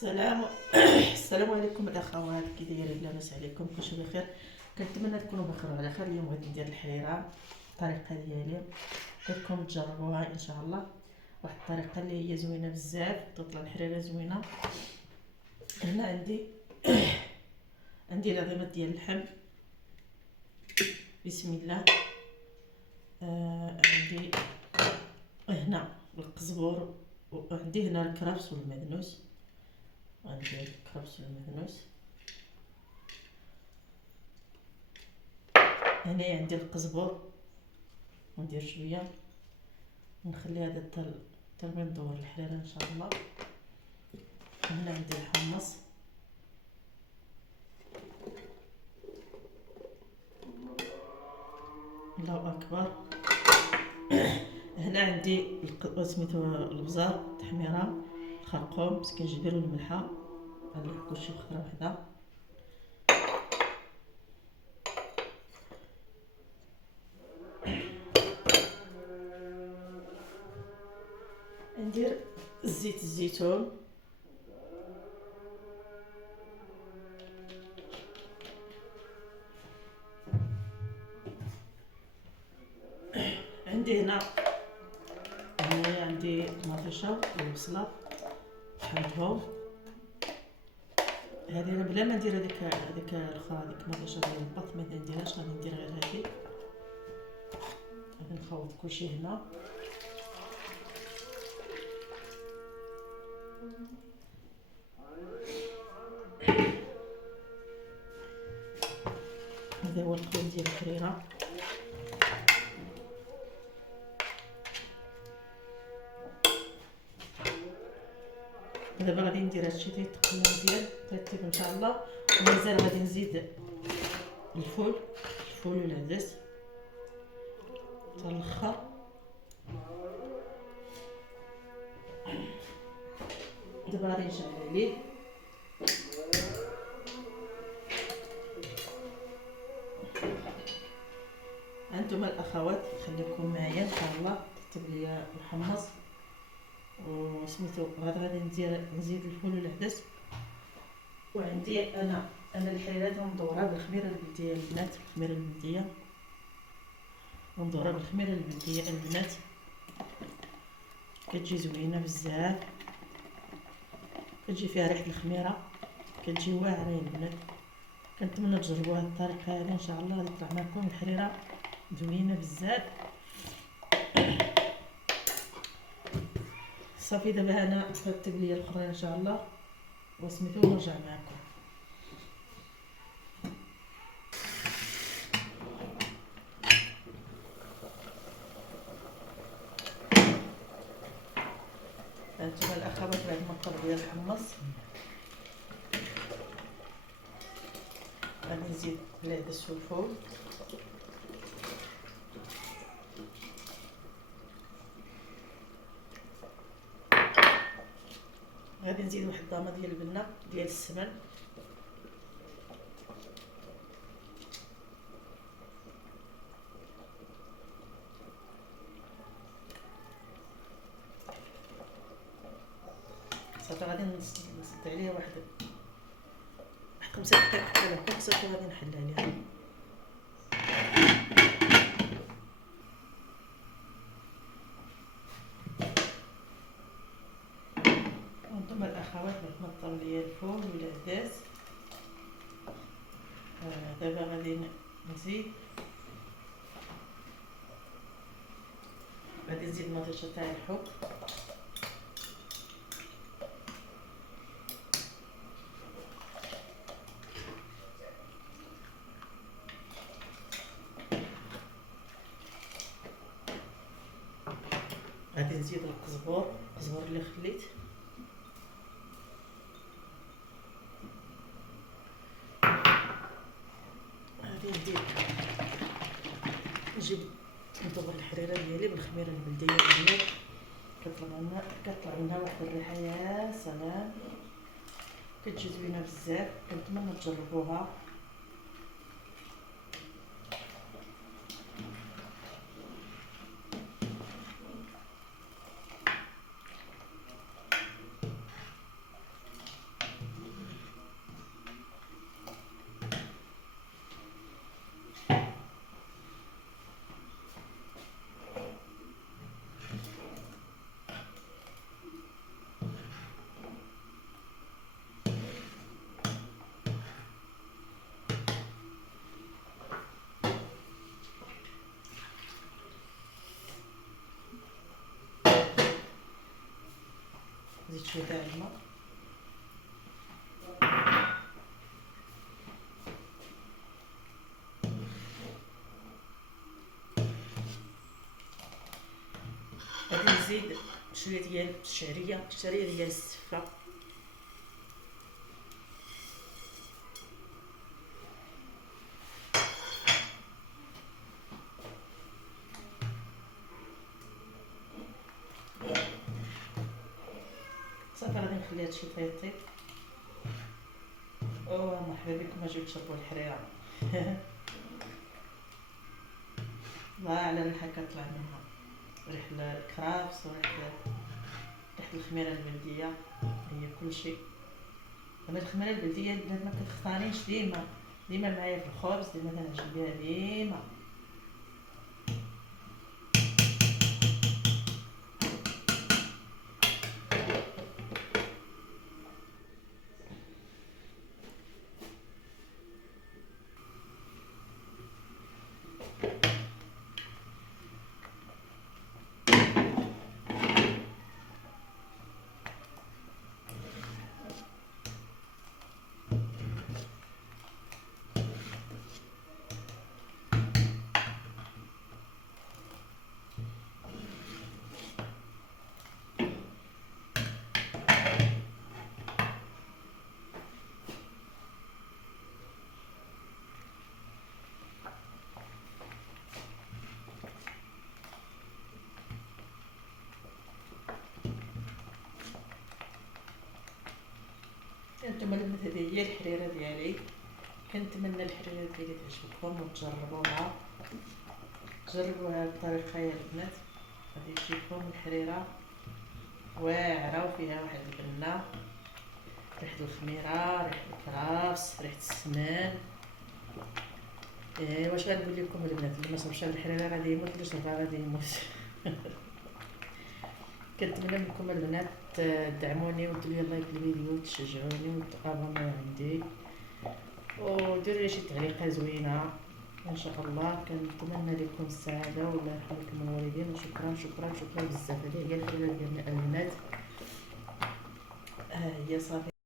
السلام السلام عليكم الاخوات، كي دايرين؟ لاباس عليكم؟ كلشي بخير؟ كنتمنى تكونوا بخير وعلى خير. اليوم غادي ندير الحريره الطريقه ديالي، بدكم تجربوها ان شاء الله. واحد الطريقه اللي هي زوينه بزاف، تطلع الحريره زوينه. هنا عندي العظيمه ديال اللحم. بسم الله. عندي هنا القزبور، وعندي هنا الكرفس والمعدنوس. غندير الكرفس والمعدنوس. هنا عندي القزبر، وندير شويه ونخلي هذا حتى ما ندور الحريره ان شاء الله. هنا عندي الحمص، الله اكبر. هنا عندي سميتو البزار، التحميره، الخرقوم، السكنجبير والملحه. غنليح كلشي في خطره وحده. ندير زيت الزيتون، عندي هنا عندي طماطيشه والبصله طحنتهم. هذه انا بلا ما ندير هذيك الاخرى، هذيك المطيشه ديال البط ما نديرهاش، غادي ندير غير هذه. غادي نخلط كلشي هنا. هذا هو القوام ديال الحريره. دابا غادي ندير هادشي تيتقلى مزيان، تيطيب ان شاء الله. ومازال غادي نزيد الفول والعدس حتى الاخر. دابا غادي نشعل عليه. انتم الاخوات خليكم معايا ان شاء الله. كتب لي محمص وسميتو. غادي نزيد الفول والعدس. وعندي انا الحريرات ندورها بالخميره البلديه البنات، الخميره البلديه وندورها بالخميره البلديه البنات، كتجي زوينه بزاف، كتجي فيها ريحه الخميره، كتجي واعره البنات. كنتمنى تجربوا هذه الطريقه هذه ان شاء الله. غادي تطلع معكم الحريره زوينه بزاف. صافي دابا انا كتب لي الاخرى ان شاء الله وسميتو ونرجع معكم. هانتوما الاخوات بعد ما طلع ديال الحمص غادي نزيد العدس والفول. غادي نزيد واحد الضامه ديال البنه ديال السمن. صافي غادي نسد عليها واحد 5 دقائق حتى لهكا. صافي غادي نحل عليها. وانتم الاخوات بعد ما طاب ليا الفول والعدس دابا غادي نزيد المطيشه تاع الحوت. غادي نزيد القزبر اللي خليت. غادي نجيب ندور الحريره ديالي بالخميره البلديه ديالي. كطلع لنا واحد الريحه يا سلام، كتجي زوينه بزاف. كنتمنى تجربوها. شويه تاع الماء. غادي نزيد شويه ديال الشعريه ديال السفه. صافي غادي نخلي هادشي طيب. مرحبا بكم اجيو تشربوا الحريره. الله على الريحه كطلع منها، ريح الكرافس وريح الخميره البلديه، هي كلشي. انا الخميره البلديه البنات ما كتختاريش ديما معايا في الخبز، ديما كنعجب بها ديما. انتم البنات هذه هي الحريره ديالي. كنتمنى الحريره ديالي تعجبكم وتجربوها. جربوها بطريقه يا البنات، غادي تجيكم الحريره واعره وفيها واحد البنه، ريحه الخميره، ريحه الكرافس، ريحه السنان. واش غنقول لكم البنات، اللي ما شربش الحريره غادي يموت، اللي شربها غادي يموت. كنتمنى منكم البنات تدعموني وديروا لي لايك للفيديو وتشجعوني وتابوناو عندي وديروا لي شي تعليقه زوينه ان شاء الله. كنتمنى لكم السعاده والله يرحم لكم الوالدين، وشكرا شكرا شكرا بزاف. هذه هي الحلوه ديالنا البنات. هي صافي